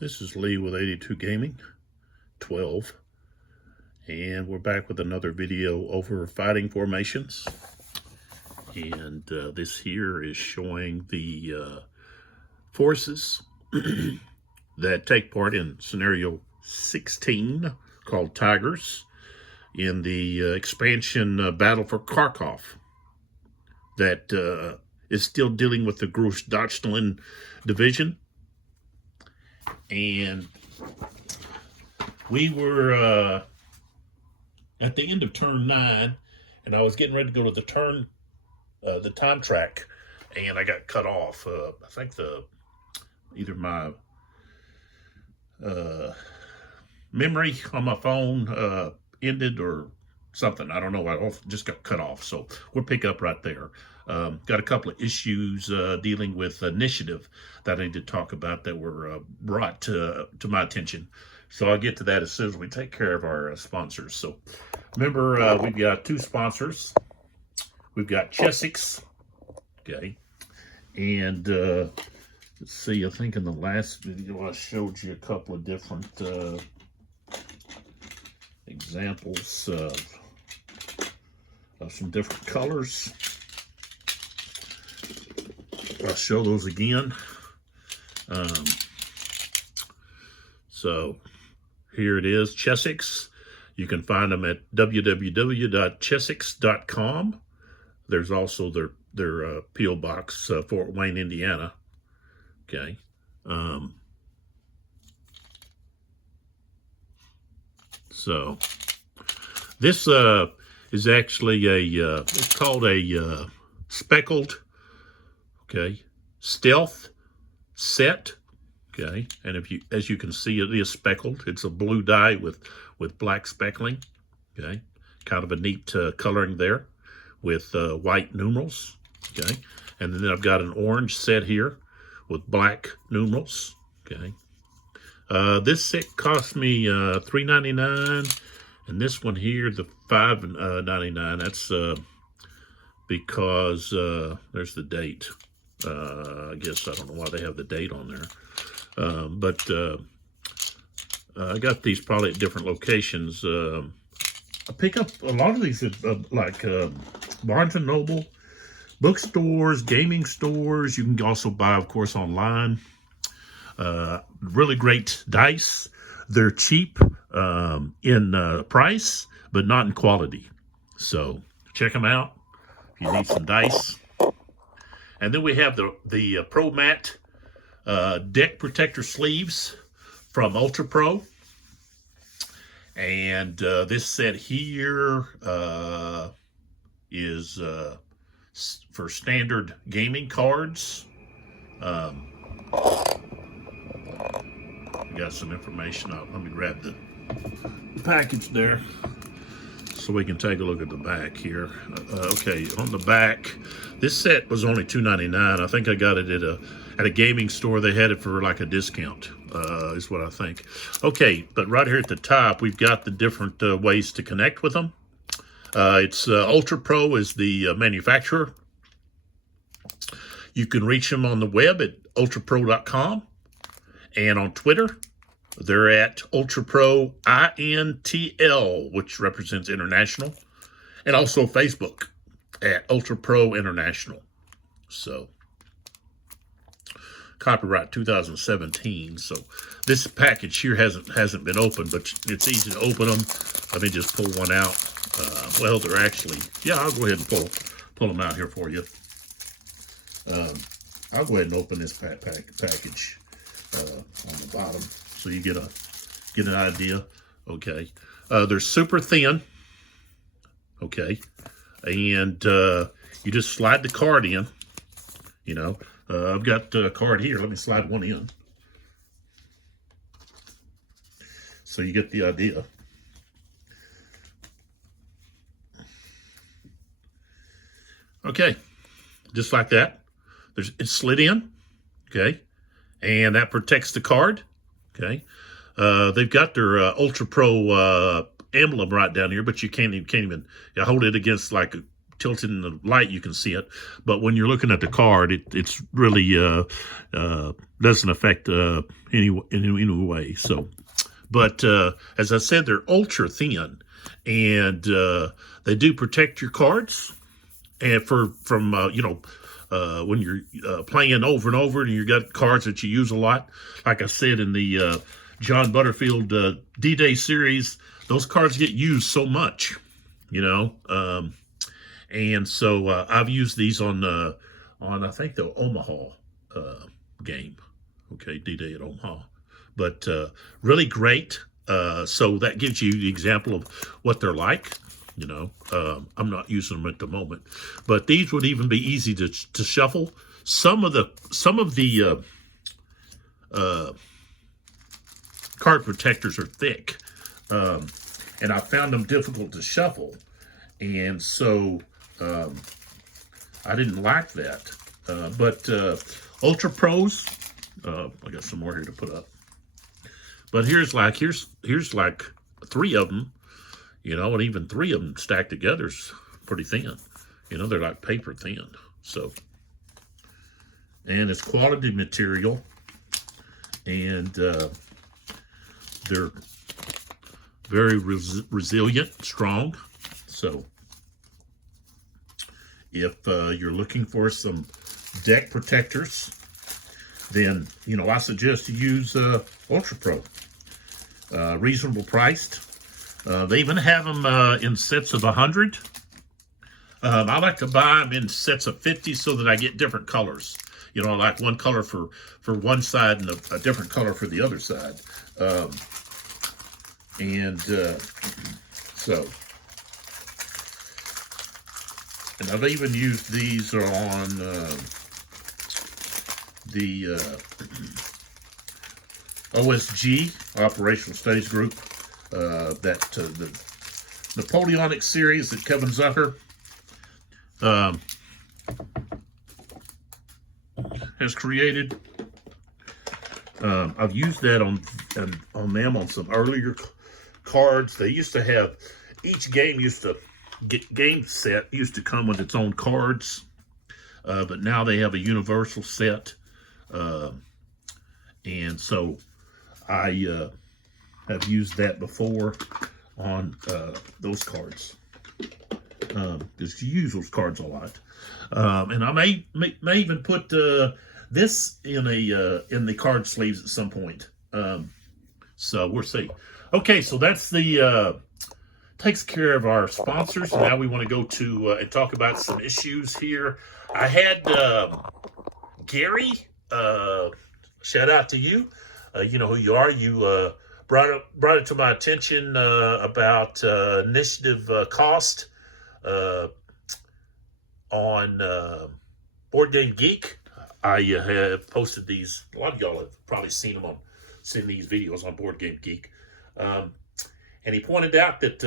This is Lee with 82 Gaming 12, and we're back with another video over fighting formations. And this here is showing the forces that take part in scenario 16 called Tigers in the expansion battle for Kharkov that is still dealing with the Grossdeutschland division. And we were at the end of turn 9, and I was getting ready to go to the time track, and I got cut off. I think either my memory on my phone ended or something. I don't know. I just got cut off. So we'll pick up right there. Got a couple of issues dealing with initiative that I need to talk about that were brought to my attention. So I'll get to that as soon as we take care of our sponsors. So remember, we've got two sponsors. We've got Chessex, okay, and let's see, I think in the last video I showed you a couple of different examples of some different colors. I'll show those again. So here it is, Chessex. You can find them at www.chessex.com. There's also their P.O. Box, Fort Wayne, Indiana. Okay. So this is actually it's called a speckled, okay, stealth set. Okay, and as you can see, it is speckled. It's a blue dye with black speckling. Okay, kind of a neat coloring there with white numerals. Okay, and then I've got an orange set here with black numerals. Okay, this set cost me $3.99, and this one here, the $5.99. That's because there's the date. I guess I don't know why they have the date on there. But I got these probably at different locations. I pick up a lot of these at like Barnes & Noble, bookstores, gaming stores. You can also buy, of course, online. Really great dice. They're cheap in price, but not in quality. So check them out if you need some dice. And then we have the Pro Mat deck protector sleeves from Ultra Pro, and this set here is for standard gaming cards. Got some information out. Let me grab the package there so we can take a look at the back here. Okay, on the back, this set was only $2.99. I think I got it at a gaming store. They had it for like a discount, is what I think. Okay, but right here at the top, we've got the different ways to connect with them. It's Ultra Pro is the manufacturer. You can reach them on the web at ultrapro.com, and on Twitter, they're at UltraPro INTL, which represents international, and also Facebook at UltraPro International. So copyright 2017. So this package here hasn't been opened, but it's easy to open them. Let me just pull one out. Well, they're actually, yeah, I'll go ahead and pull them out here for you. I'll go ahead and open this package on the bottom so you get an idea. Okay, they're super thin. Okay, and you just slide the card in. You know, I've got a card here. Let me slide one in so you get the idea. Okay, just like that. It's slid in, okay, and that protects the card, okay. They've got their Ultra Pro emblem right down here, but you can't even hold it against like tilted in the light, you can see it. But when you're looking at the card, it's really doesn't affect in any way. So, but as I said, they're ultra thin, and they do protect your cards, and from when you're playing over and over, and you got cards that you use a lot. Like I said in the John Butterfield D-Day series, those cards get used so much, and so I've used these on I think the Omaha game, okay, D-Day at Omaha, but really great. So that gives you the example of what they're like. I'm not using them at the moment, but these would even be easy to shuffle. Some of the card protectors are thick, and I found them difficult to shuffle, and so I didn't like that. But Ultra Pros, I got some more here to put up. But here's like 3 of them. And even 3 of them stacked together is pretty thin. They're like paper thin. So, and it's quality material, and they're very resilient, strong. So, if you're looking for some deck protectors, then I suggest you use Ultra Pro. Reasonable priced. They even have them in sets of 100. I like to buy them in sets of 50 so that I get different colors. Like one color for one side and a different color for the other side. And I've even used these on the OSG, Operational Studies Group. The Napoleonic series that Kevin Zucker has created. I've used that on them on some earlier cards. They used to have, each game game set used to come with its own cards, but now they have a universal set, and so I have used that before on those cards, because you use those cards a lot, and I may even put this in the card sleeves at some point. So we'll see. Okay, so that's the takes care of our sponsors. Now we want to go to and talk about some issues here. I had Gary. Shout out to you. You know who you are. You brought it to my attention about initiative cost on Board Game Geek. I have posted these. A lot of y'all have probably seen these videos on Board Game Geek. And he pointed out that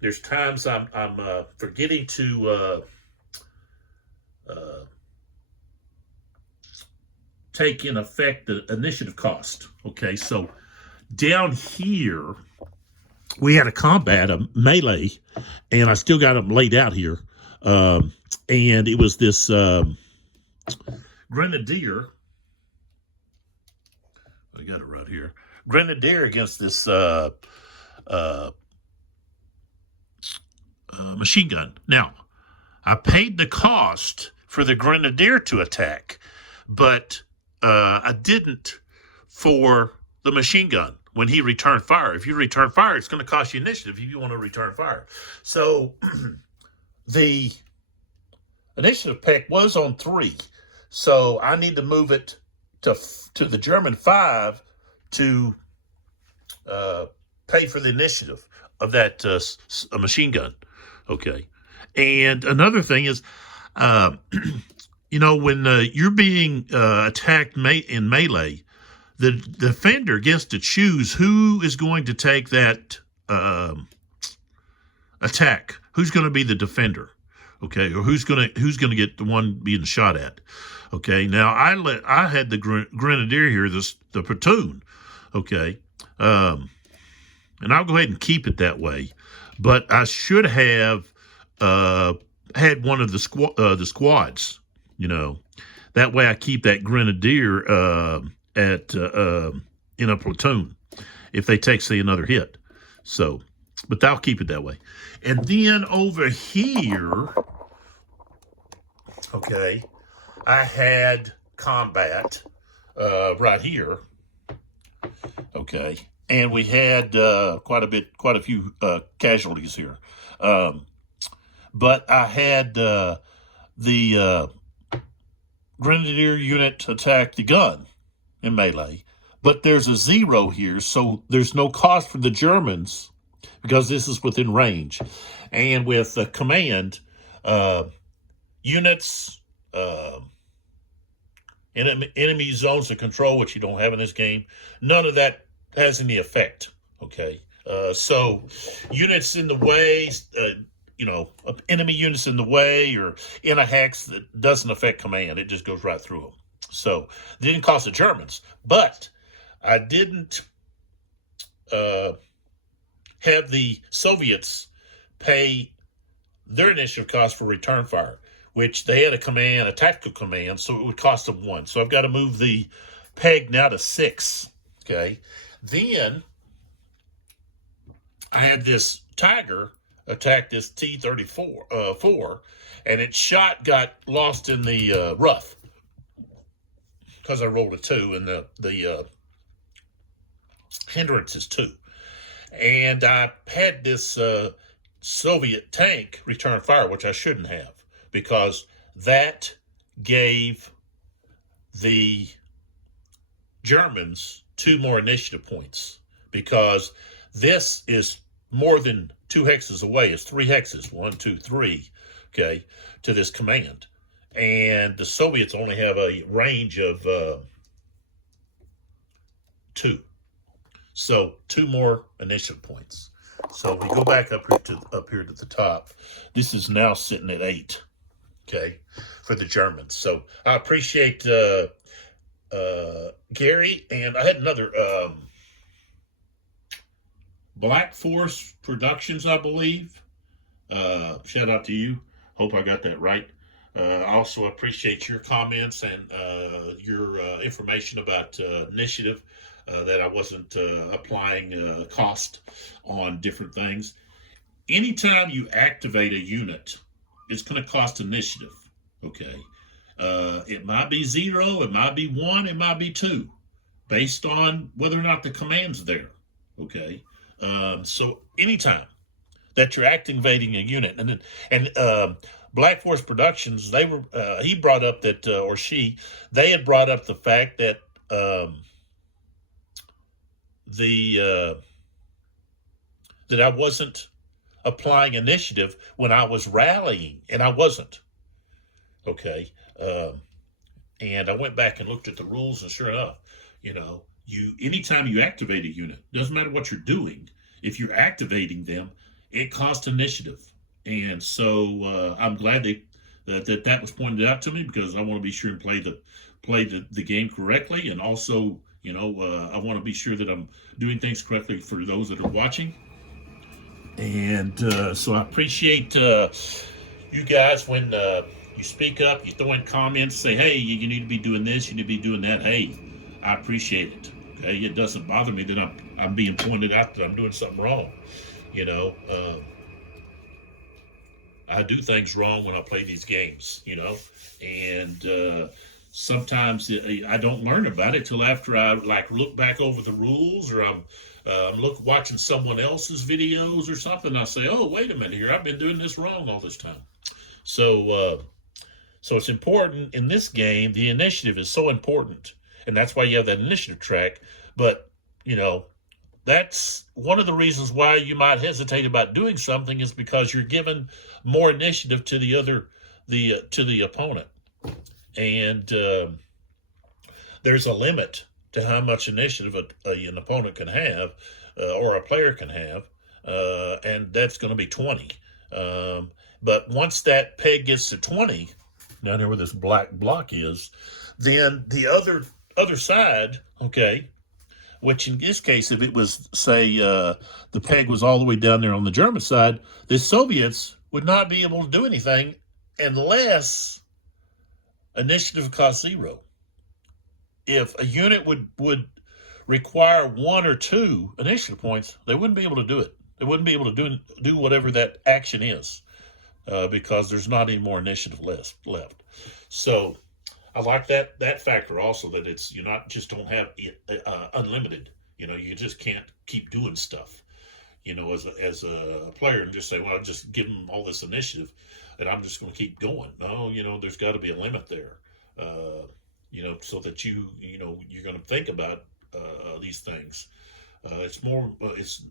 there's times I'm forgetting to take in effect the initiative cost. Okay, so down here we had a combat, a melee, and I still got them laid out here. And it was this Grenadier. I got it right here. Grenadier against this machine gun. Now, I paid the cost for the Grenadier to attack, but I didn't for the machine gun when he returned fire. If you return fire, it's going to cost you initiative if you want to return fire. So the initiative pick was on 3, so I need to move it to the German 5 to pay for the initiative of that machine gun. Okay. And another thing is, when you're being attacked in melee, the defender gets to choose who is going to take that attack. Who's going to be the defender? Okay, or who's going to get the one being shot at? Okay. Now I had the Grenadier here, the platoon. Okay. And I'll go ahead and keep it that way. But I should have had one of the squads, you know. That way I keep that grenadier in a platoon if they take, say, another hit. So, but I'll keep it that way. And then over here, okay, I had combat right here, okay, and we had quite a few casualties here. But I had the grenadier unit attack the gun in melee, but there's a 0 here, so there's no cost for the Germans because this is within range. And with the command, units, enemy zones of control, which you don't have in this game, none of that has any effect, okay? So units in the way, enemy units in the way or in a hex that doesn't affect command. It just goes right through them. So it didn't cost the Germans. But I didn't have the Soviets pay their initiative cost for return fire, which they had a tactical command, so it would cost them 1. So I've got to move the peg now to 6, okay? Then I had this Tiger attack this T-34, and its shot got lost in the rough because I rolled a 2, and the hindrance is 2. And I had this Soviet tank return fire, which I shouldn't have, because that gave the Germans 2 more initiative points, because this is more than 2 hexes away. It's 3 hexes, 1, 2, 3, okay, to this command. And the Soviets only have a range of 2. So 2 more initiative points. So we go back up here to the top. This is now sitting at 8, okay, for the Germans. So I appreciate Gary, and I had another Black Force Productions, I believe. Shout out to you. Hope I got that right. I also appreciate your comments and your information about initiative, that I wasn't applying cost on different things. Anytime you activate a unit, it's going to cost initiative, okay? It might be 0, it might be 1, it might be 2, based on whether or not the command's there, okay? So anytime that you're activating a unit, and Black Force Productions, he brought up that, they had brought up the fact that that I wasn't applying initiative when I was rallying, and I wasn't, okay? And I went back and looked at the rules, and sure enough, anytime you activate a unit, doesn't matter what you're doing, if you're activating them, it costs initiative. And so I'm glad that was pointed out to me, because I want to be sure and play the game correctly, and also, I want to be sure that I'm doing things correctly for those that are watching. And so I appreciate you guys when you speak up, you throw in comments, say, hey, you need to be doing this, you need to be doing that. Hey, I appreciate it. Okay, it doesn't bother me that I'm being pointed out that I'm doing something wrong. I do things wrong when I play these games, and sometimes I don't learn about it till after I look back over the rules, or I'm watching someone else's videos or something. And I say, oh, wait a minute here, I've been doing this wrong all this time. So it's important in this game. The initiative is so important, and that's why you have that initiative track. But that's one of the reasons why you might hesitate about doing something, is because you're giving more initiative to the opponent, and there's a limit to how much initiative an opponent can have, or a player can have, and that's going to be 20. But once that peg gets to 20, down there where this black block is, then the other side, okay, which in this case, if it was, say, the peg was all the way down there on the German side, the Soviets would not be able to do anything unless initiative cost 0. If a unit would require 1 or 2 initiative points, they wouldn't be able to do it. They wouldn't be able to do whatever that action is because there's not any more initiative left. So I like that factor also, that it's, you not just don't have it unlimited. You just can't keep doing stuff. As a player, and just say, well, I'll just give them all this initiative, and I'm just going to keep going. No, there's got to be a limit there. So that you're going to think about these things. It's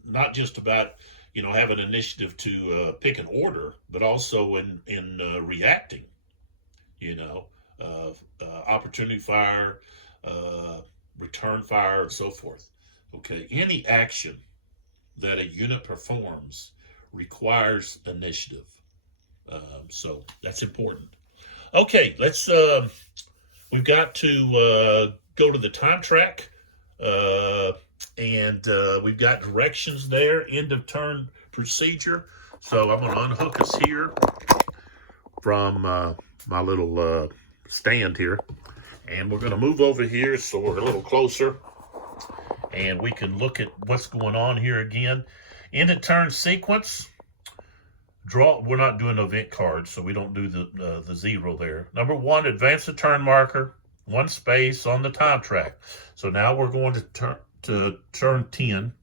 not just about having initiative to pick an order, but also in reacting. Opportunity fire, return fire, and so forth. Okay, any action that a unit performs requires initiative. So that's important. Okay, let's. We've got to go to the time track, and we've got directions there, end of turn procedure. So I'm going to unhook us here from my little stand here, and we're going to move over here so we're a little closer, and we can look at what's going on here again. End of turn sequence. Draw. We're not doing event cards, so we don't do the 0 there. Number 1, advance the turn marker 1 space on the time track. So now we're going to turn 10.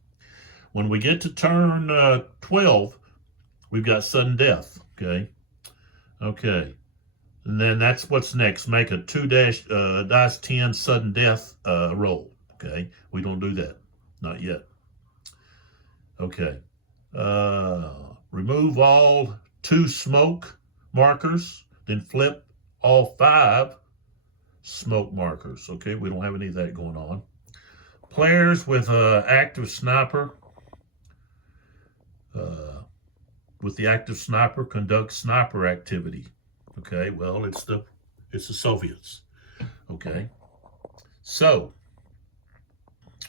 When we get to turn 12, we've got sudden death. Okay. And then that's what's next. Make a 2 dice 10 sudden death roll. Okay. We don't do that. Not yet. Okay. Remove all 2 smoke markers, then flip all 5 smoke markers. Okay, we don't have any of that going on. Players with active sniper, with the active sniper, conduct sniper activity. Okay, well, it's the Soviets. Okay, so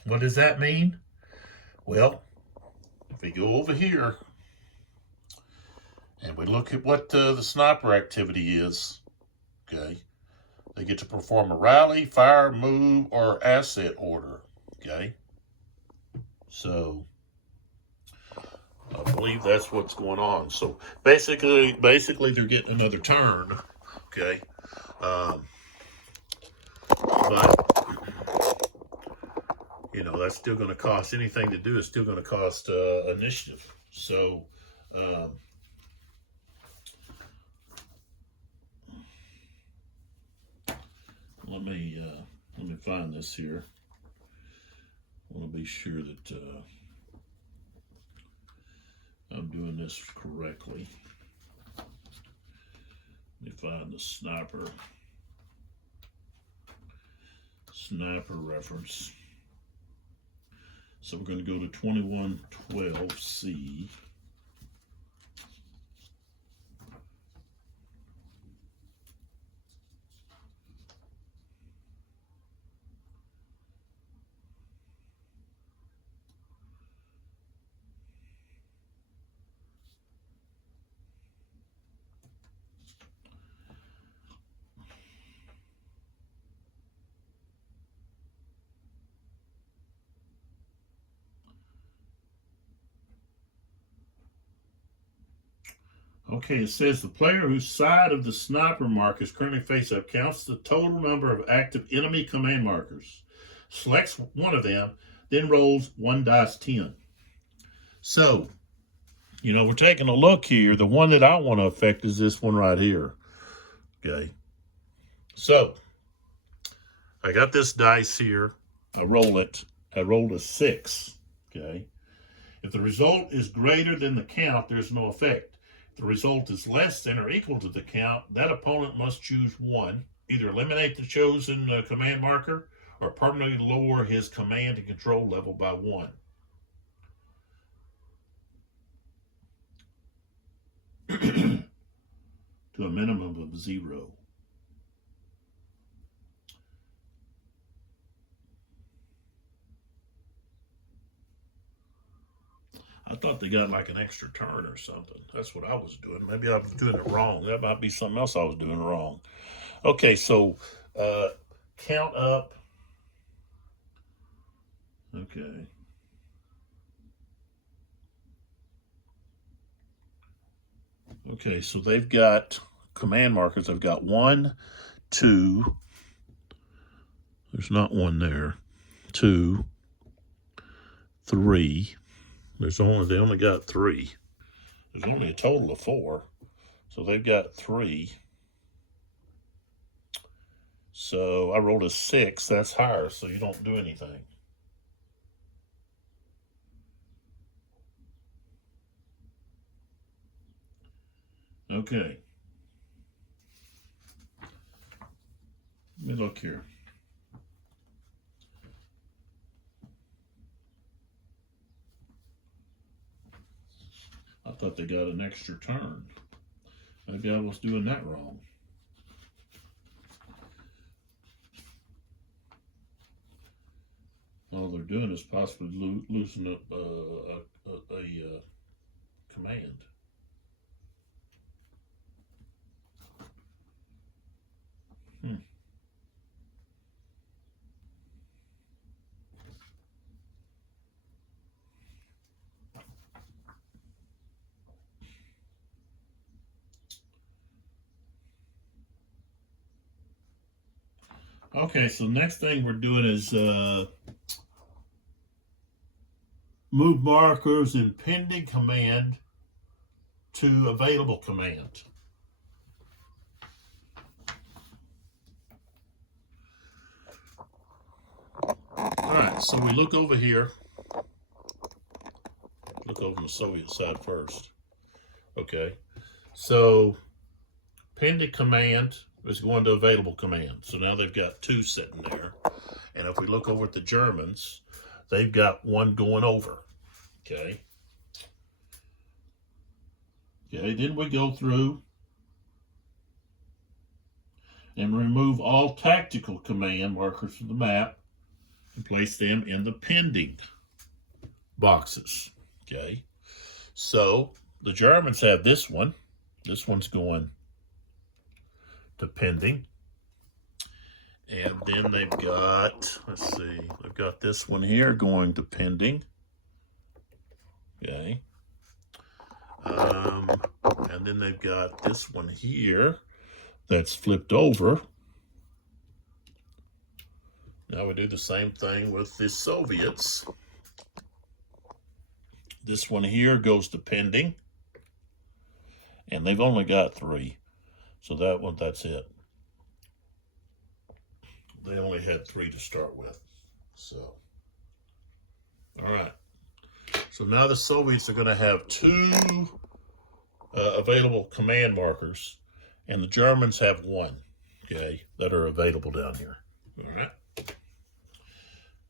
what does that mean? Well, if we go over here and we look at what the sniper activity is, okay, they get to perform a rally, fire, move, or asset order, okay? So I believe that's what's going on. So basically they're getting another turn, okay? But that's still going to cost, anything to do is still going to cost initiative. So let me find this here. I want to be sure that I'm doing this correctly. Let me find the sniper reference. So we're going to go to 2112C. Okay, it says the player whose side of the sniper mark is currently face up counts the total number of active enemy command markers, selects one of them, then rolls 1 dice 10. So, we're taking a look here. The one that I want to affect is this one right here. Okay. So, I got this dice here. I roll it. I rolled a 6. Okay. If the result is greater than the count, there's no effect. If the result is less than or equal to the count, that opponent must choose one, either eliminate the chosen command marker or permanently lower his command and control level by 1. To a minimum of 0. I thought they got like an extra turn or something. That's what I was doing. Maybe I was doing it wrong. That might be something else I was doing wrong. Okay, so count up. Okay. Okay, so they've got command markers. They've got 1, 2. There's not one there. 2, 3. They only got 3. There's only a total of 4. So they've got 3. So I rolled a 6. That's higher, so you don't do anything. Okay. Let me look here. I thought they got an extra turn. Maybe I was doing that wrong. All they're doing is possibly loosening up a command. Okay, so next thing we're doing is move markers in pending command to available command. All right, so we look over here. Look over on the Soviet side first. Okay, so pending command is going to available command. So now they've got 2 sitting there. And if we look over at the Germans, they've got 1 going over. Okay. Okay, then we go through and remove all tactical command markers from the map and place them in the pending boxes. Okay. So the Germans have this one. This one's going to pending. And then they've got, let's see, they've got this one here going to pending. Okay. And then they've got this one here that's flipped over. Now we do the same thing with the Soviets. This one here goes to pending. And they've only got 3. So that one, that's it. They only had 3 to start with. So, all right. So now the Soviets are going to have 2 available command markers, and the Germans have 1, okay, that are available down here. All right.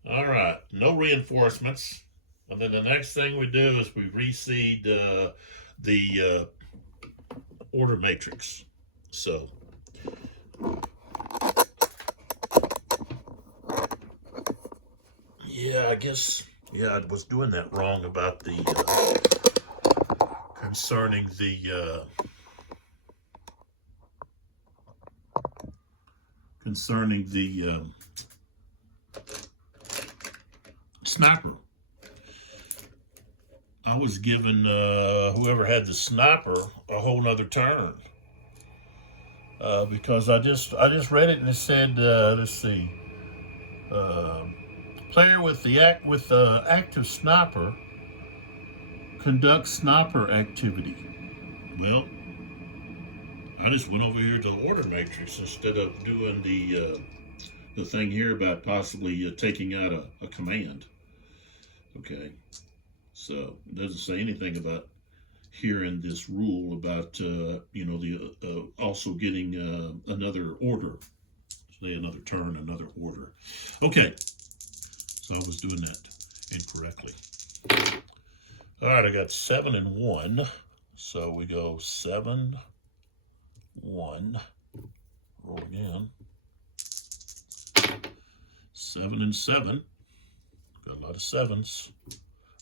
All right. No reinforcements. And then the next thing we do is we reseed the order matrix. So, yeah, I guess, yeah, I was doing that wrong about the, concerning the sniper. I was giving whoever had the sniper a whole nother turn. Because I just read it and it said, let's see, player with active sniper conducts sniper activity. Well, I just went over here to the order matrix instead of doing the thing here about possibly taking out a command. Okay, so it doesn't say anything about here in this rule about also getting another order, say another turn, another order. Okay, so I was doing that incorrectly. All right, I got 7 and 1, so we go 7, 1. Roll again. 7 and 7. Got a lot of 7s.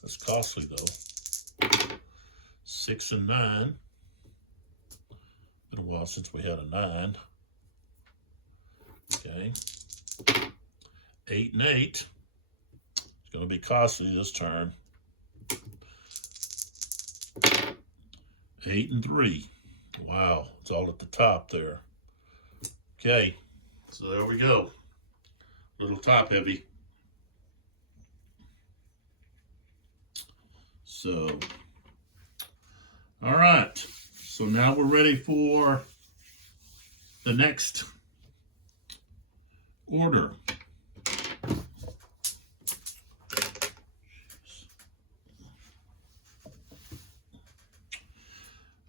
That's costly though. 6 and 9. Been a while since we had a 9. Okay. 8 and 8. It's going to be costly this turn. 8 and 3. Wow, it's all at the top there. Okay, so there we go. Little top heavy. So, all right. So now we're ready for the next order.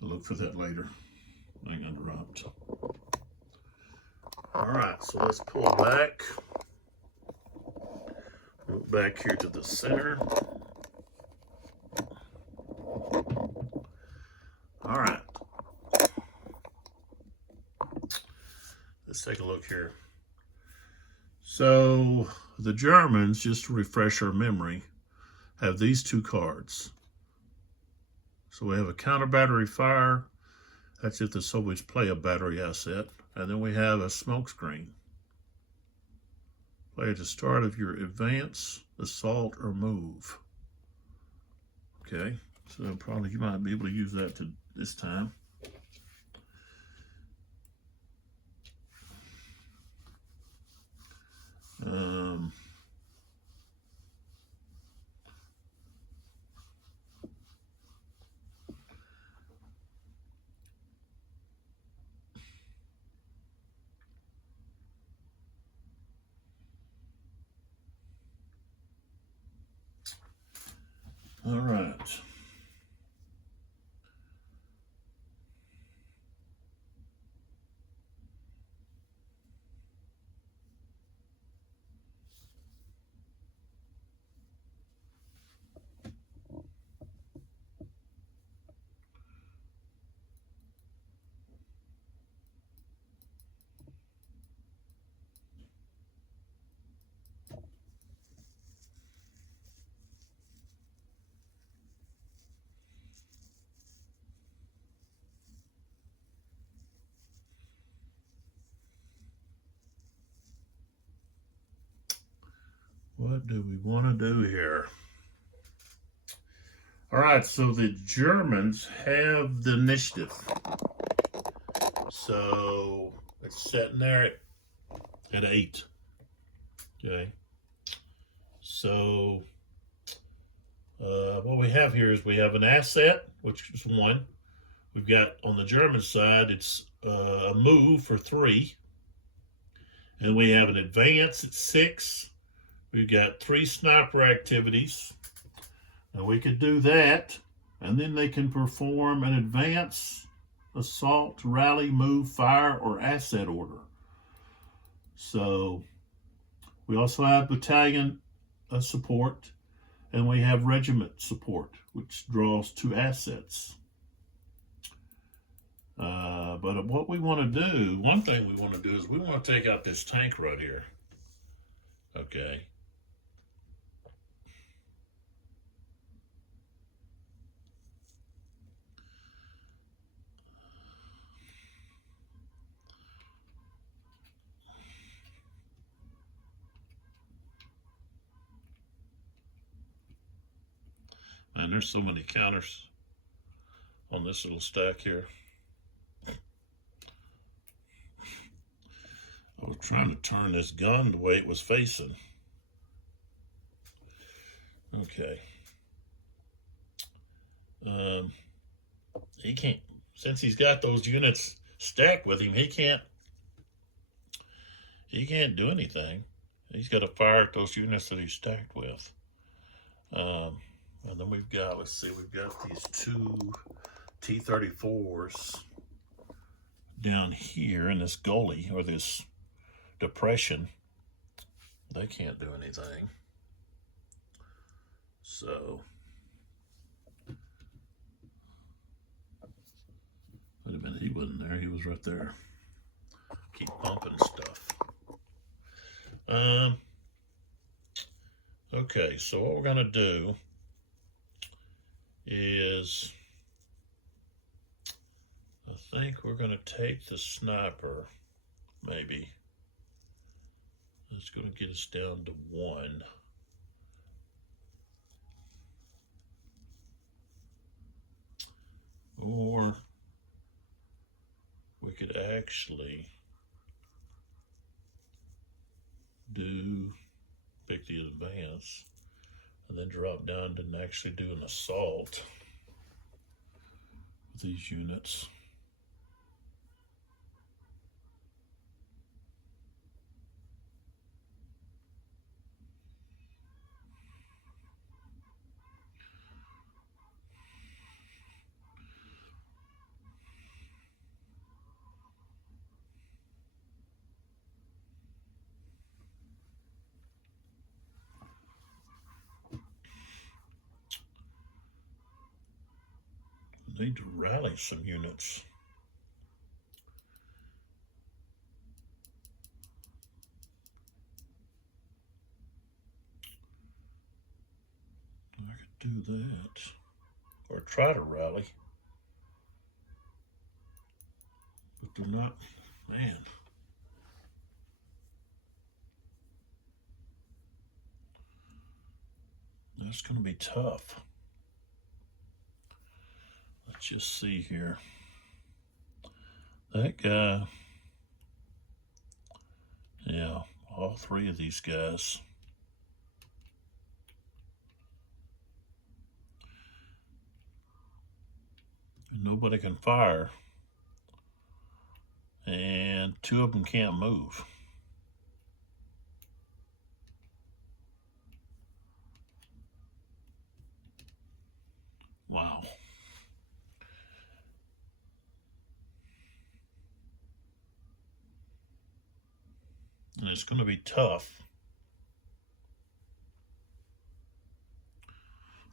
I'll look for that later. I got dropped. All right, so let's pull back. Move back here to the center. All right. Let's take a look here. So the Germans, just to refresh our memory, have these 2 cards. So we have a counter battery fire. That's if the Soviets play a battery asset. And then we have a smoke screen. Play at the start of your advance, assault, or move. Okay, so probably you might be able to use that this time. All right. What do we want to do here? All right, so the Germans have the initiative. So it's sitting there at 8. Okay. So what we have here is we have an asset, which is 1. We've got on the German side, it's a move for 3. And we have an advance at 6. We've got 3 sniper activities. Now we could do that, and then they can perform an advance, assault, rally, move, fire, or asset order. So we also have battalion support, and we have regiment support, which draws 2 assets. But what we want to do, one thing we want to do is we want to take out this tank right here. Okay. Man, there's so many counters on this little stack here. I was trying to turn this gun the way it was facing. Okay. He can't, since he's got those units stacked with him, he can't do anything. He's got to fire at those units that he's stacked with. And then we've got, let's see, we've got these 2 T-34s down here in this gully, or this depression. They can't do anything. So, wait a minute, he wasn't there, he was right there. Keep bumping stuff. Okay, so what we're gonna do is, I think we're going to take the sniper, maybe. That's going to get us down to 1. Or we could actually pick the advance and then drop down to actually do an assault with these units. Need to rally some units. I could do that, or try to rally, but they're not, man. That's going to be tough. Let's just see here. That guy, yeah, all 3 of these guys. And nobody can fire. And 2 of them can't move. Wow. And it's going to be tough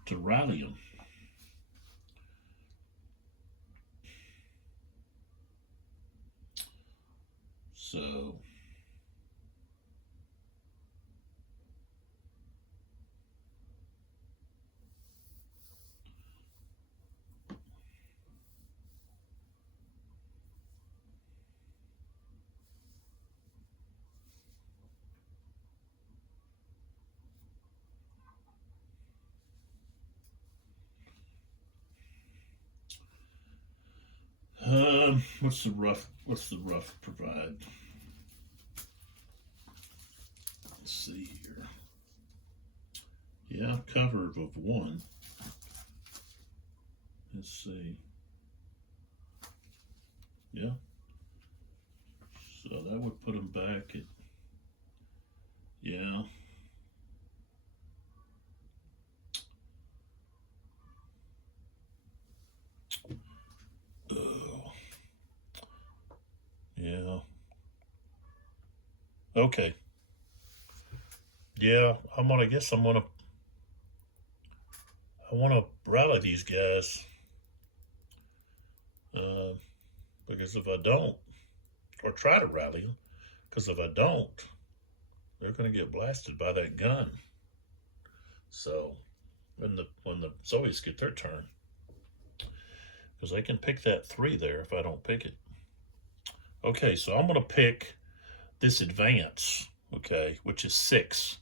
to rally them. So what's the rough provide? Let's see here. Yeah, cover of 1. Let's see. Yeah. So that would put them back at, yeah. Yeah. Okay. Yeah, I want to rally these guys. Because if I don't, or try to rally them, because if I don't, they're going to get blasted by that gun. So when the Soviets get their turn, because they can pick that 3 there if I don't pick it. Okay, so I'm going to pick this advance, okay, which is 6.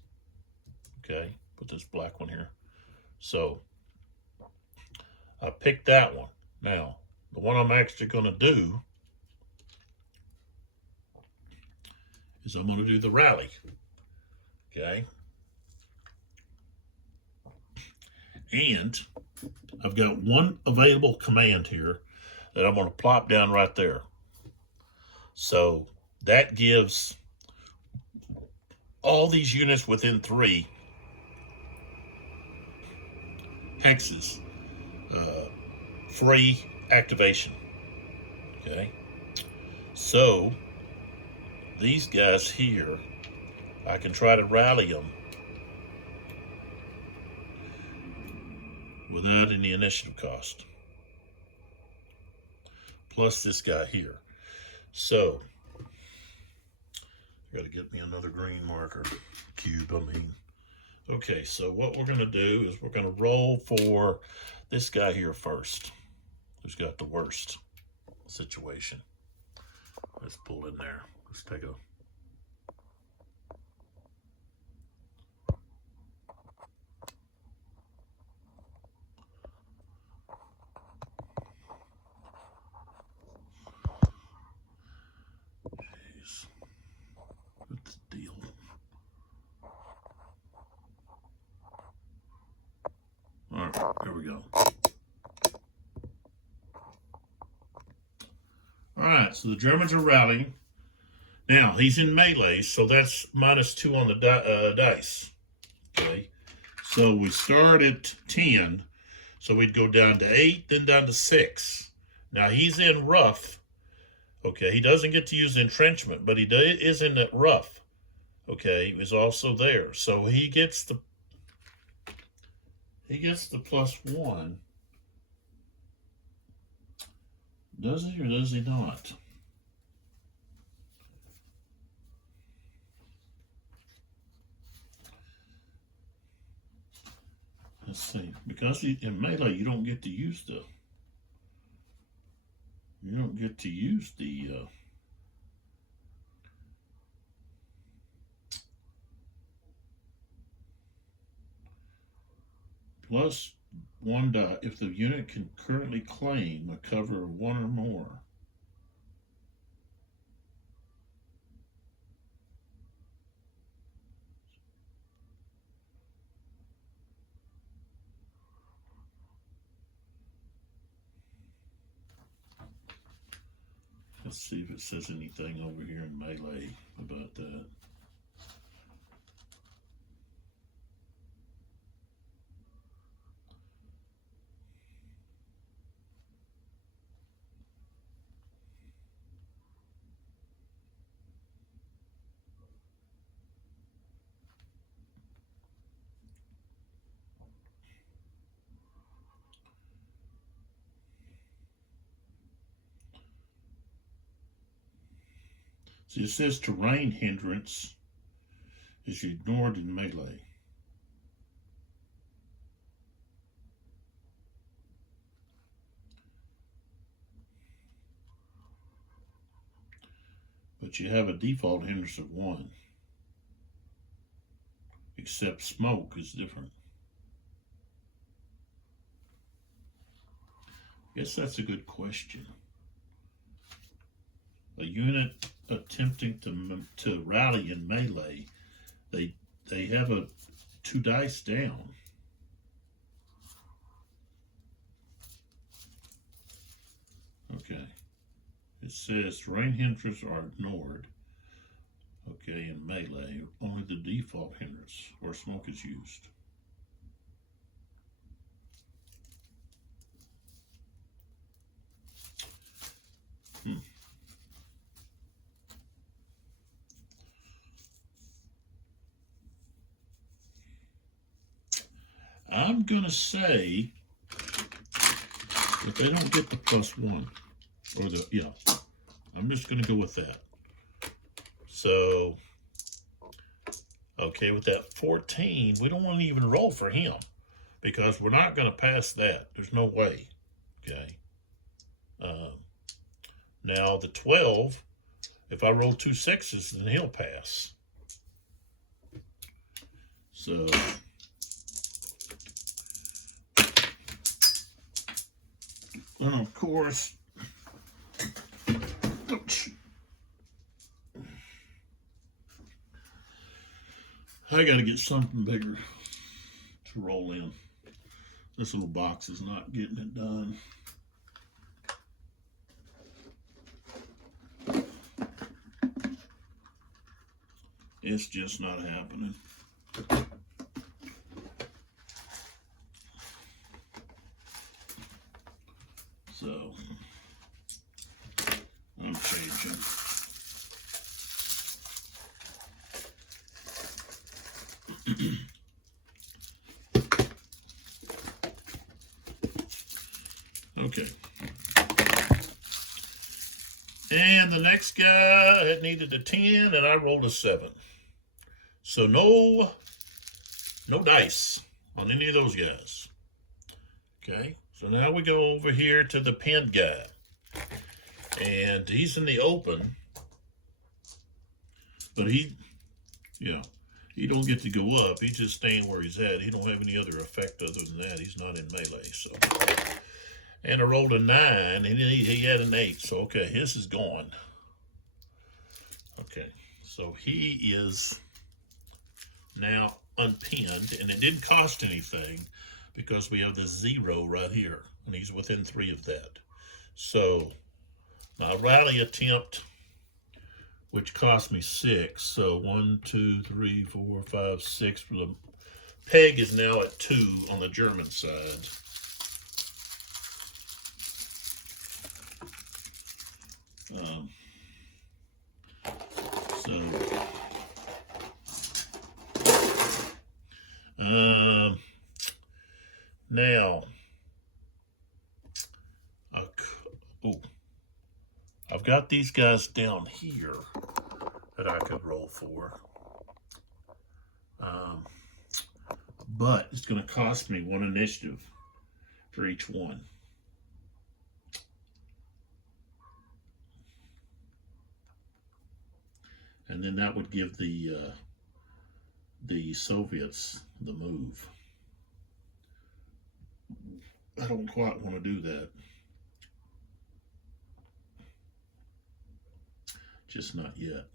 Okay, put this black one here. So I picked that one. Now, the one I'm actually going to do is I'm going to do the rally. Okay. And I've got 1 available command here that I'm going to plop down right there. So that gives all these units within 3 hexes free activation. Okay. So these guys here, I can try to rally them without any initiative cost. Plus this guy here. So I gotta get me another green marker. Cube, I mean. Okay, so what we're going to do is we're going to roll for this guy here first, who's got the worst situation. Let's pull in there. Let's take a... Jeez. What's the deal? All right, here we go. All right, so the Germans are rallying. Now, he's in melee, so that's -2 on the dice. Okay, so we start at 10, so we'd go down to 8, then down to 6. Now, he's in rough. Okay, he doesn't get to use entrenchment, but he is in that rough. Okay, he's also there. So he gets the +1. Does he or does he not? Let's see. Because in melee, you don't get to use the +1 die if the unit can currently claim a cover of 1 or more. Let's see if it says anything over here in melee about that. See, it says terrain hindrance is ignored in melee. But you have a default hindrance of 1. Except smoke is different. I guess that's a good question. A unit attempting to rally in melee, they have a 2 dice down. Okay. It says terrain hindrances are ignored. Okay, in melee, only the default hindrance or smoke is used. I'm gonna say that they don't get the +1, or I'm just gonna go with that. So, okay, with that 14, we don't want to even roll for him because we're not gonna pass that. There's no way. Okay. Now the 12, if I roll 2 6s, then he'll pass. So. And of course, I got to get something bigger to roll in. This little box is not getting it done. It's just not happening. So, I'm changing. Okay. And the next guy had needed a 10, and I rolled a 7. So no No dice on any of those guys. Okay, so now we go over here to the pinned guy. And he's in the open. But he don't get to go up. He's just staying where he's at. He don't have any other effect other than that. He's not in melee, so. And I rolled a 9, and he had an 8. So, okay, his is gone. Okay, so he is now unpinned, and it didn't cost anything because we have the 0 right here, and he's within 3 of that. So, my rally attempt, which cost me 6. So 1, 2, 3, 4, 5, 6. The peg is now at 2 on the German side. Now, I've got these guys down here that I could roll for. But it's going to cost me 1 initiative for each one. And then that would give the Soviets the move. I don't quite want to do that. Just not yet.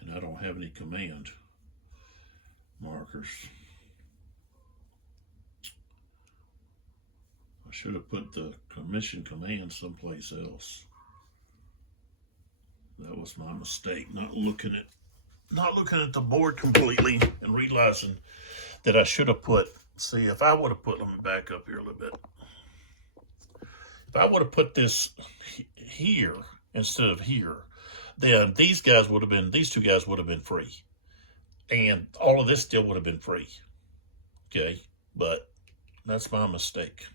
And I don't have any command markers. I should have put the mission command someplace else. That was my mistake, not looking at the board completely and realizing that I should have put, see, if I would have put them back up here a little bit. If I would have put this here instead of here, then these two guys would have been free. And all of this still would have been free. Okay, but that's my mistake.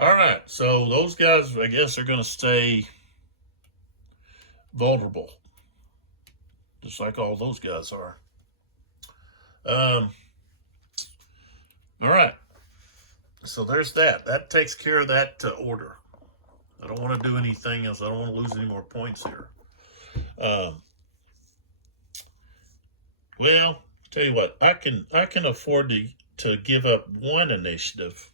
All right, so those guys, I guess, are going to stay vulnerable, just like all those guys are. All right, so there's that. That takes care of that order. I don't want to do anything else. I don't want to lose any more points here. Well, tell you what, I can afford to give up 1 initiative.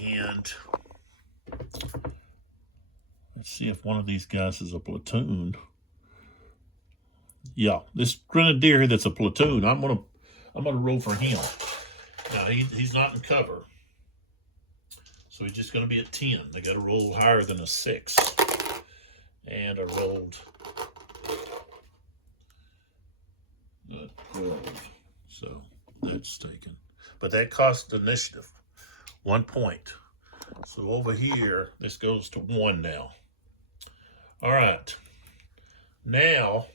And let's see if one of these guys is a platoon. Yeah, this grenadier that's a platoon. I'm gonna roll for him. Now he's not in cover, so he's just gonna be at 10. They got to roll higher than a 6, and I rolled 12. So that's taken, but that cost initiative 1 point. So over here, this goes to 1 now. All right, now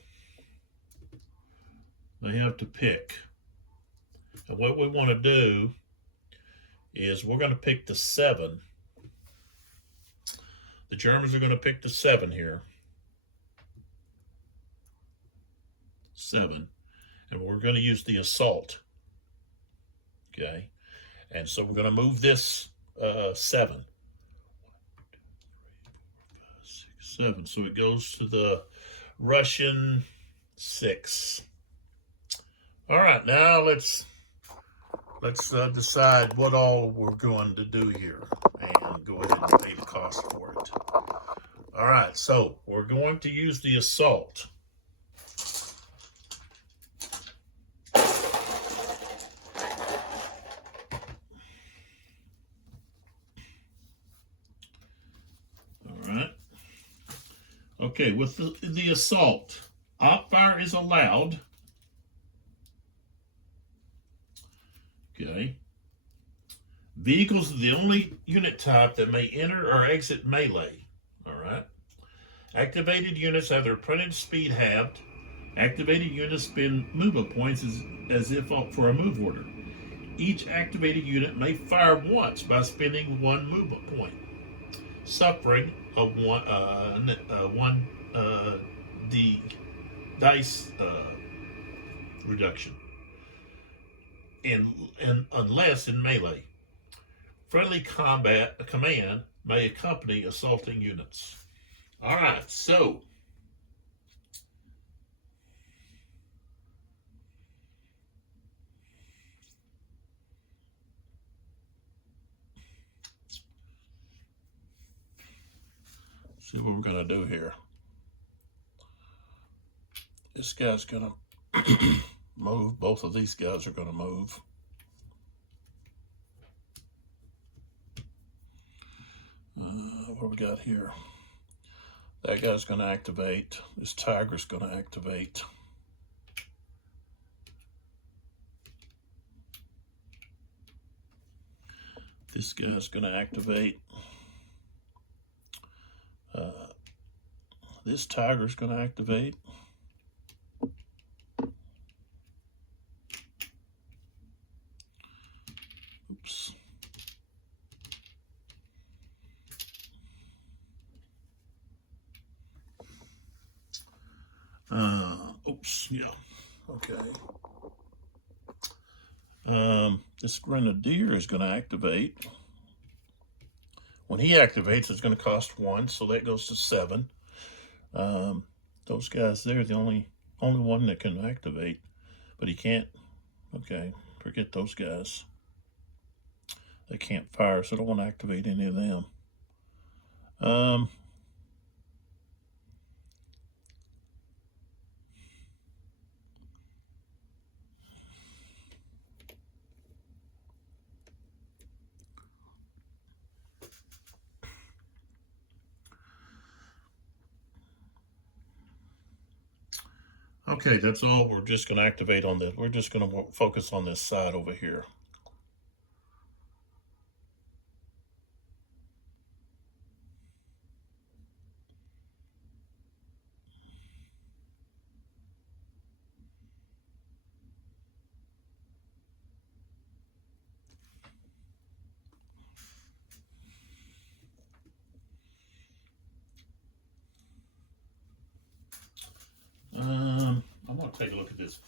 they have to pick. And what we want to do is we're going to pick the 7. The Germans are going to pick the 7 here. 7. And we're going to use the assault. Okay. And so we're going to move this 7. 7. So it goes to the Russian 6. All right, now let's decide what all we're going to do here and go ahead and pay the cost for it. All right, so we're going to use the assault. Okay, with the assault, op fire is allowed. Okay. Vehicles are the only unit type that may enter or exit melee. All right. Activated units have their printed speed halved. Activated units spend movement points as if for a move order. Each activated unit may fire once by spending one movement point, suffering a one D dice reduction, and unless in melee. Friendly combat command may accompany assaulting units. All right, so see what we're gonna do here. This guy's gonna move. Both of these guys are gonna move. What we got here? That guy's gonna activate. This tiger's gonna activate. This guy's gonna activate. This tiger's gonna activate. Oops. Oops, yeah, okay. This grenadier is going to activate. When he activates, it's going to cost 1, so that goes to 7. Those guys there, the only one that can activate, but he can't. Okay, forget those guys. They can't fire, so I don't want to activate any of them. Okay, that's all. We're just going to activate on this. We're just going to focus on this side over here. I'm going to take a look at this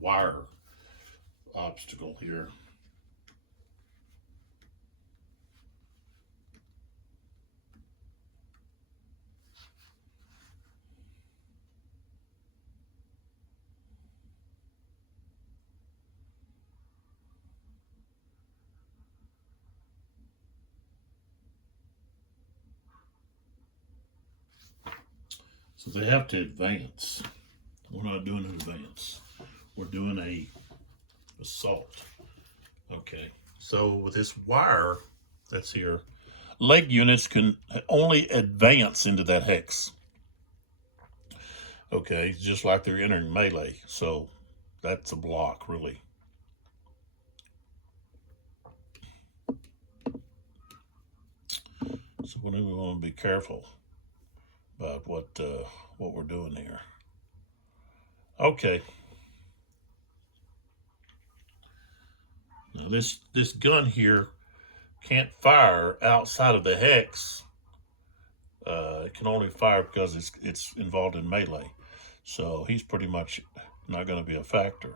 wire obstacle here. So they have to advance. We're not doing an advance. We're doing a assault. Okay. So with this wire that's here, leg units can only advance into that hex. Okay, just like they're entering melee. So that's a block, really. So we want to be careful about what we're doing here. Okay. Now this gun here can't fire outside of the hex. It can only fire because it's involved in melee. So he's pretty much not going to be a factor.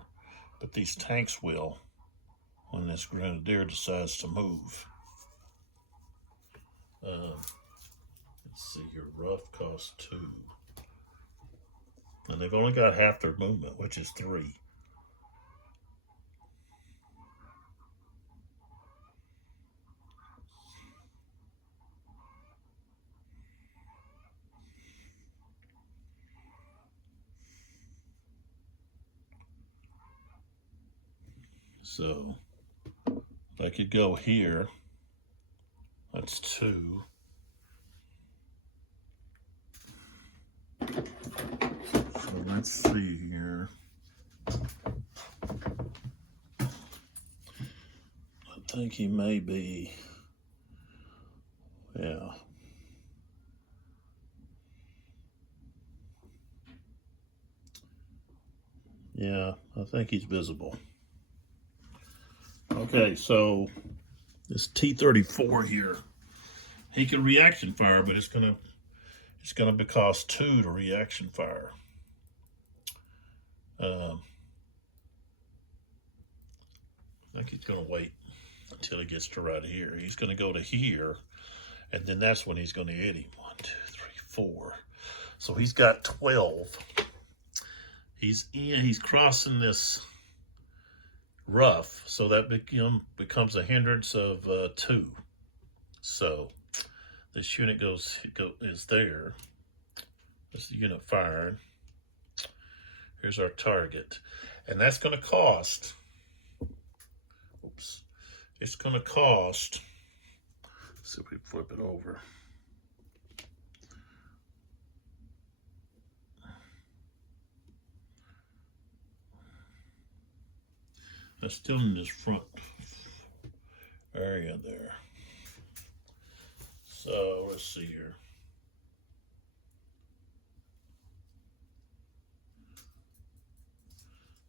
But these tanks will when this grenadier decides to move. Let's see here, rough costs 2. And they've only got half their movement, which is 3. So if I could go here, that's 2. So let's see here. I think he may be, yeah. Yeah, I think he's visible. Okay, so this T-34 here, he can reaction fire, but it's gonna cost 2 to reaction fire. I think he's gonna wait until he gets to right here. He's gonna go to here, and then that's when he's gonna hit him. 1, 2, 3, 4. So he's got 12. He's crossing this rough, so that becomes a hindrance of 2. So this unit is there. This is the unit firing. Here's our target, and that's going to cost. Oops, it's going to cost. Let's see if we flip it over. That's still in this front area there. So let's see here.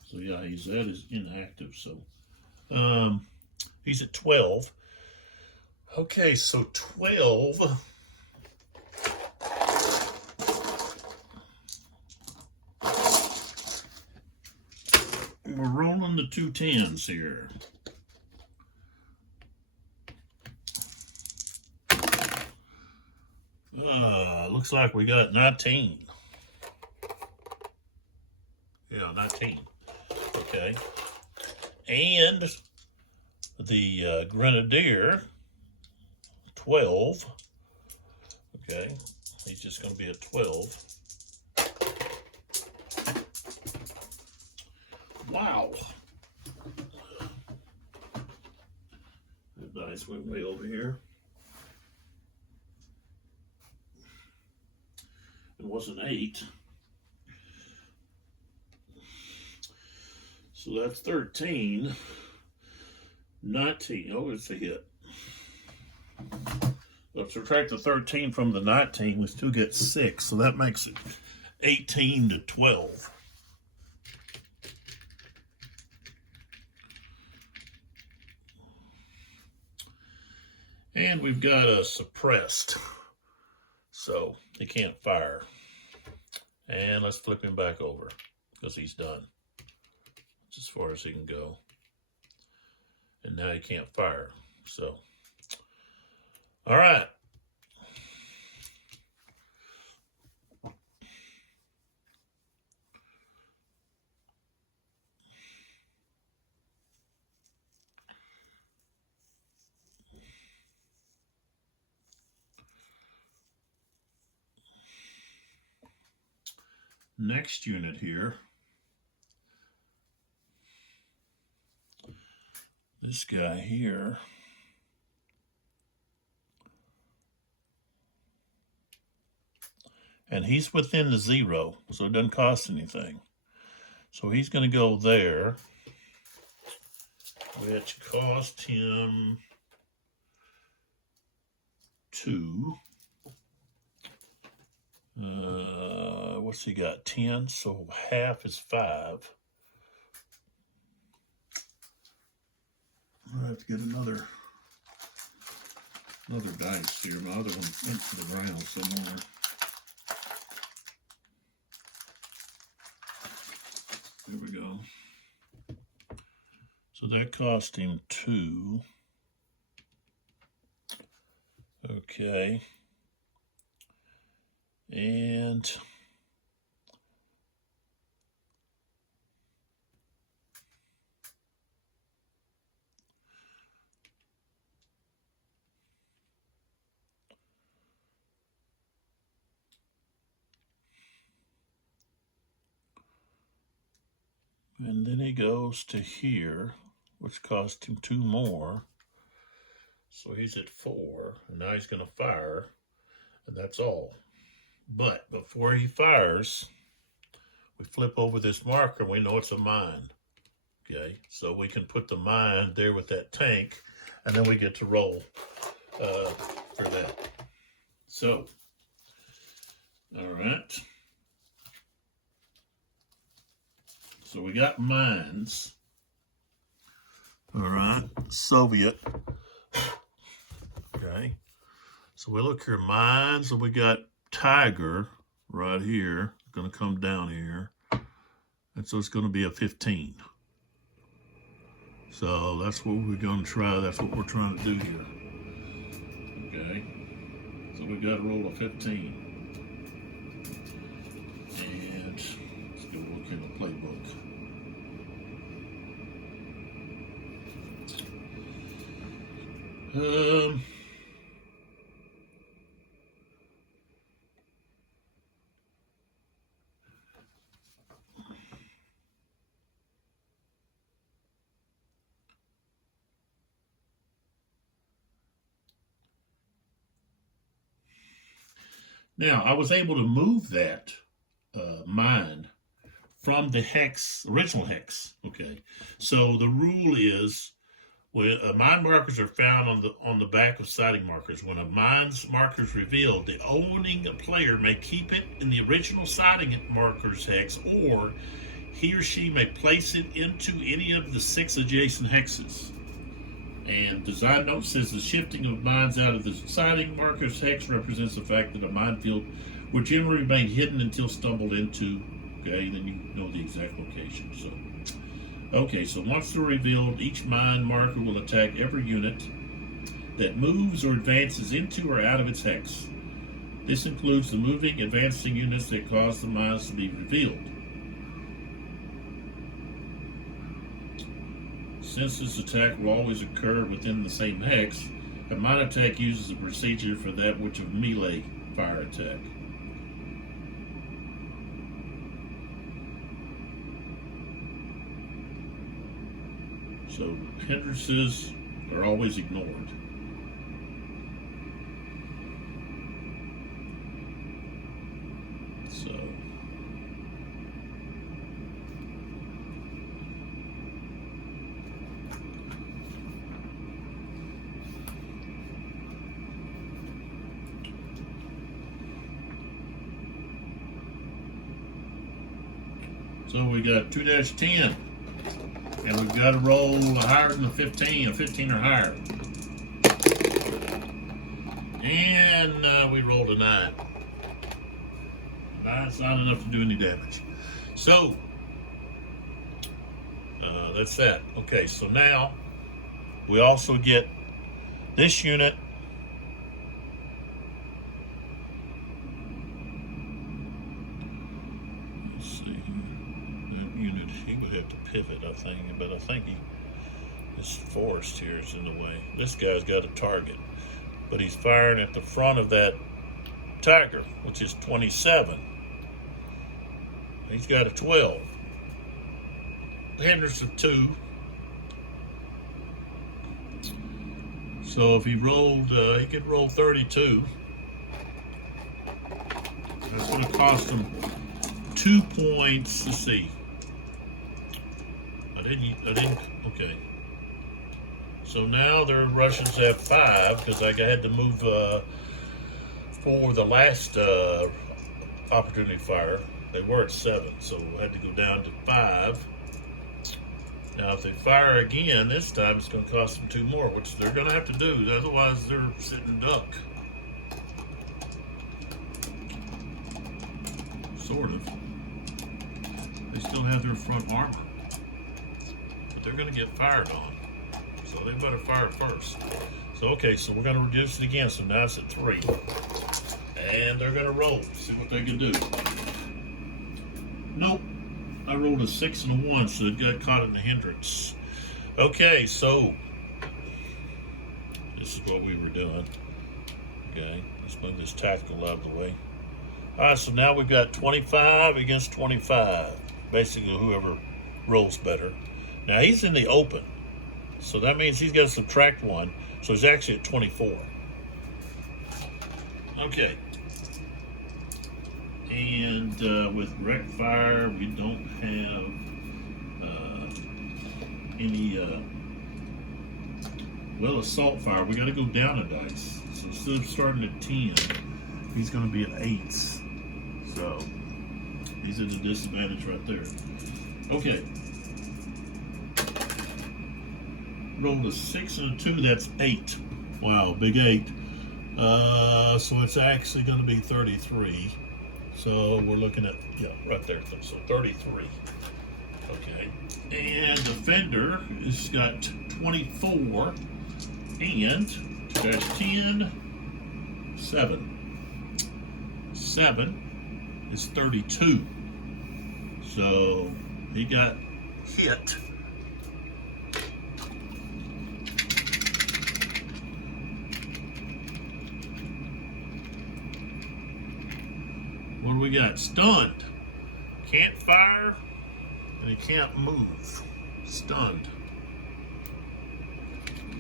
So yeah, that is inactive. So he's at 12. Okay, so 12. We're rolling the 2 10s here. Looks like we got 19. Yeah, 19. Okay. And the Grenadier, 12. Okay. He's just going to be at 12. Wow. The dice went way over here. It was an 8. So that's 13. 19. Oh, it's a hit. So subtract the 13 from the 19, we still get 6. So that makes it 18 to 12. And we've got a suppressed, so he can't fire. And let's flip him back over because he's done. That's as far as he can go. And now he can't fire. So, all right. Next unit here, this guy here, and he's within the 0, so it doesn't cost anything. So he's going to go there, which cost him 2. What's he got? 10, so half is 5. I have to get another dice here. My other one went to the ground somewhere. There we go. So that cost him 2. Okay. And then he goes to here, which cost him 2 more. So he's at 4, and now he's going to fire, and that's all. But before he fires, we flip over this marker, and we know it's a mine. Okay, so we can put the mine there with that tank, and then we get to roll for that. So, all right. So we got mines. All right, Soviet. Okay, so we look here, mine. So we got Tiger right here, going to come down here. And so it's going to be a 15. So that's what we're going to try. That's what we're trying to do here. Okay. So we got to roll a 15. And let's go look in the playbook. Now, I was able to move that mine from the hex, original hex. Okay, so the rule is when mine markers are found on the back of siding markers. When a mine's marker is revealed, the owning player may keep it in the original siding markers hex, or he or she may place it into any of the 6 adjacent hexes. And design note says the shifting of mines out of the siding markers hex represents the fact that a minefield will generally remain hidden until stumbled into. Okay, then you know the exact location. So, okay, so once they're revealed, each mine marker will attack every unit that moves or advances into or out of its hex. This includes the moving, advancing units that cause the mines to be revealed. Since this attack will always occur within the same hex, a mine attack uses a procedure for that which a melee fire attack. So hindrances are always ignored. So we got 2-10, and we've got to roll higher than a 15 or higher. And we rolled a 9. 9's not enough to do any damage. So, that's that. Okay, so now we also get this unit. Pivot, I think, but I think this forest here is in the way. This guy's got a target, but he's firing at the front of that Tiger, which is 27. He's got a 12. Henderson 2. So if he rolled, he could roll 32. That's going to cost him 2 points. Let's see. I didn't, okay. So now the Russians have 5 because I had to move for the last opportunity fire. They were at 7, so I had to go down to 5. Now if they fire again, this time it's going to cost them 2 more, which they're going to have to do, otherwise they're sitting duck. Sort of. They still have their front armor. They're going to get fired on, so they better fire first. So okay, so we're going to reduce it again, so now it's at 3, and they're going to roll, see what they can do. Nope, I rolled a 6 and a 1, so it got caught in the hindrance. Okay, so this is what we were doing. Okay, let's move this tactical out of the way. All right, so now we've got 25 against 25, basically whoever rolls better. Now he's in the open, so that means he's got to subtract 1, so he's actually at 24. Okay. And with wreck fire, we don't have any, well, assault fire. We got to go down a dice. So instead of starting at 10, he's going to be at 8s. So he's at a disadvantage right there. Okay. Rolled a 6 and a 2, that's 8. Wow, big 8. So it's actually going to be 33. So we're looking at, yeah, right there. So 33. Okay. And the fender has got 24 and 2 10, 7. 7 is 32. So he got hit. What do we got? Stunned. Can't fire, and he can't move. Stunned.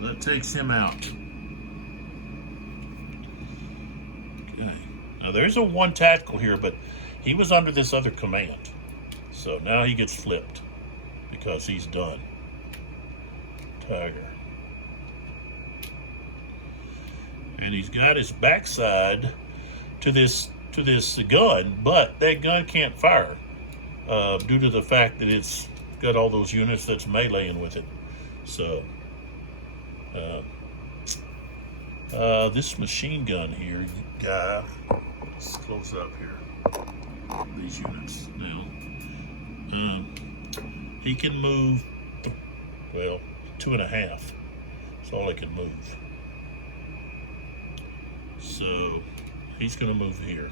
That takes him out. Okay. Now there's a 1 tactical here, but he was under this other command. So now he gets flipped because he's done. Tiger. And he's got his backside to this gun, but that gun can't fire due to the fact that it's got all those units that's meleeing with it. So this machine gun here guy, let's close up here, these units now. He can move, well, 2.5. That's all he can move. So he's going to move here,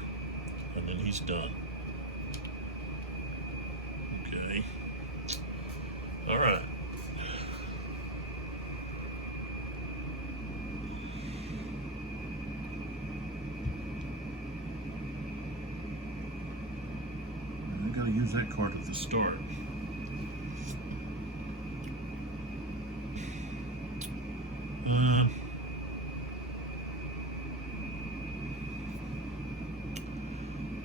and then he's done. Okay. All right. I got to use that card at the start.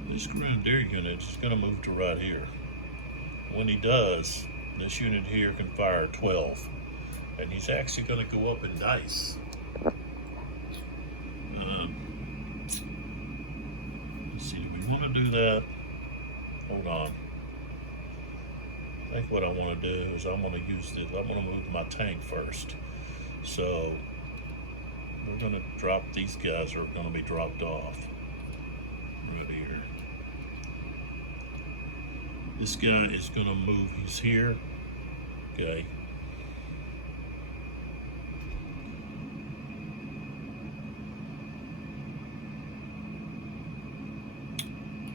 This Grenadier unit is going to move to right here. When he does, this unit here can fire 12, and he's actually going to go up in dice. Let's see, do we want to do that? Hold on. I think what I want to do is I'm going to use this. I'm going to move my tank first. So we're going to drop these guys are going to be dropped off right here. This guy is going to move. He's here. Okay.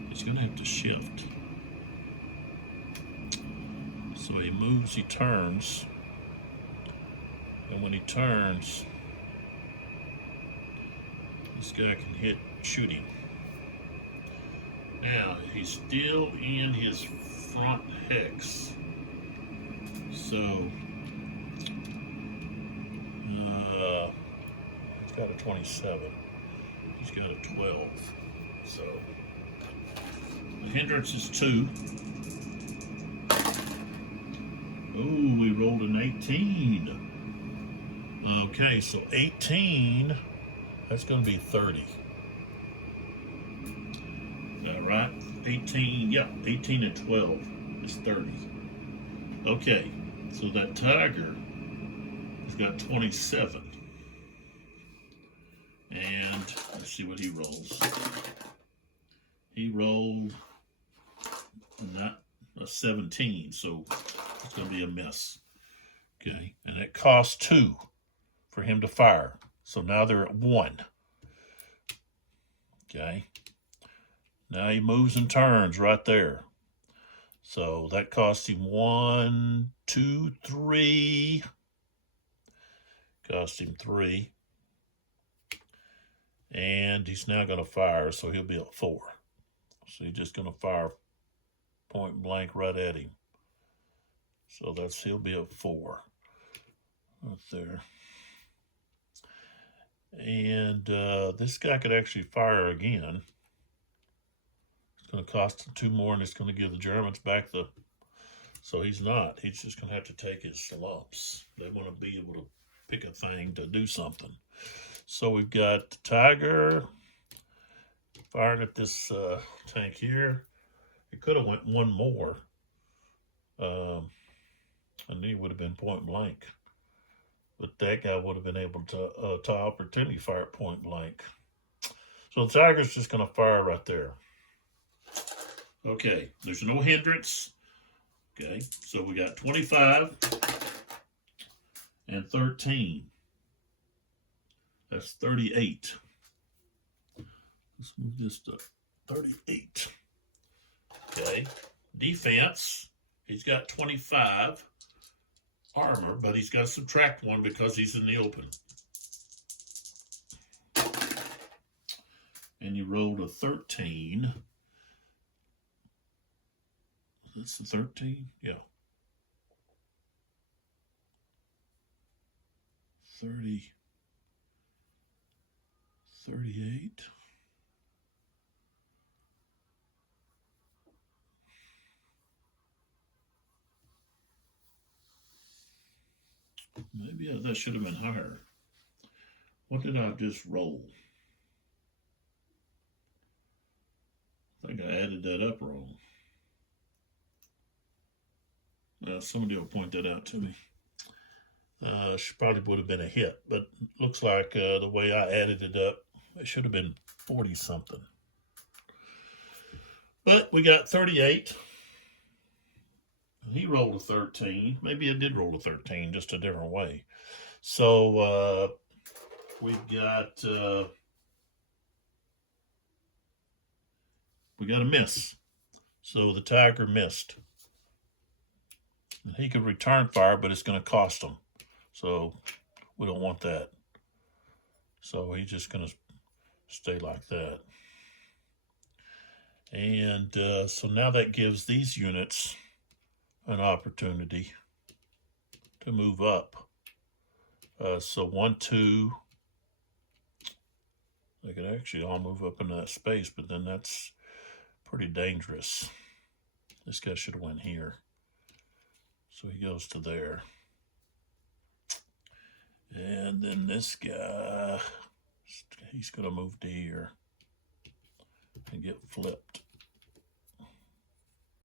He's going to have to shift. So he moves, he turns. And when he turns, this guy can shoot him. Now, he's still in his front hex. So, he's got a 27. He's got a 12. So, the hindrance is 2. Oh, we rolled an 18. Okay, so 18, that's going to be 30. Right? 18, yeah, 18 and 12 is 30. Okay, so that Tiger has got 27. And let's see what he rolls. He rolled not a 17, so it's going to be a miss. Okay, and it costs 2 for him to fire. So now they're at 1. Okay. Now he moves and turns right there. So that cost him 1, 2, 3. Cost him 3. And he's now going to fire, so he'll be at 4. So he's just going to fire point blank right at him. So he'll be at 4. Right there. And this guy could actually fire again. It's going to cost him 2 more, and it's going to give the Germans back the... So he's not. He's just going to have to take his lumps. They want to be able to pick a thing to do something. So we've got the Tiger firing at this tank here. He could have went 1 more. And he would have been point blank. But that guy would have been able to opportunity fire at point blank. So the Tiger's just going to fire right there. Okay, there's no hindrance. Okay, so we got 25 and 13. That's 38. Let's move this to 38. Okay, defense. He's got 25 armor, but he's got to subtract 1 because he's in the open. And you rolled a 13. That's the 13? Yeah. 30. 38. Maybe that should have been higher. What did I just roll? I think I added that up wrong. Somebody will point that out to me. She probably would have been a hit, but looks like the way I added it up, it should have been 40 something. But we got 38. He rolled a 13. Maybe it did roll a 13, just a different way. So we've got a miss. So the Tiger missed. He could return fire, but it's going to cost him. So we don't want that. So he's just going to stay like that. And so now that gives these units an opportunity to move up. So 1, 2, they could actually all move up into that space, but then that's pretty dangerous. This guy should have went here. So he goes to there. And then this guy, he's going to move to here and get flipped.